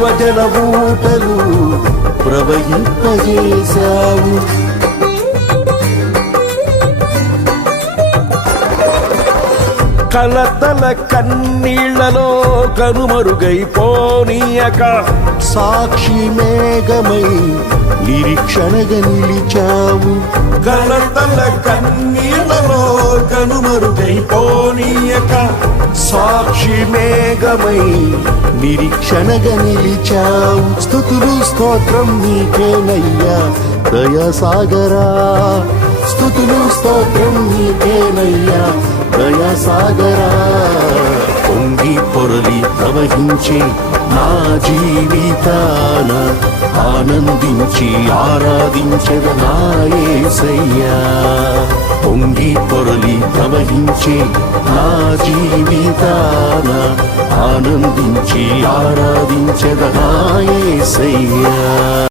జీవజల ఊటలు ప్రవహింపజేశావు. కలతల కన్నీళ్లలో కనుమరుగైపోనీయక సాక్షి మేఘమై నిరీక్షణగా నిలిచావు. కలతల కన్నీళ్లలో కనుమరుగైపోనీయక సాక్షి మేఘమై నిరీక్షణగా నిలిచావు. స్తుతులు స్తోత్రం నీకేనయ్యా దయాసాగరా, స్తుతులు స్తోత్రం నీకేనయ్యా దయాసాగరా. పొంగి పొరలి ప్రవహించే నా జీవితాన ఆనందించి ఆరాధించెద నా యేసయ్యా. పొంగి పొరలి ప్రవహించే నా జీవితాన ఆనందించి ఆరాధించెద నా యేసయ్యా.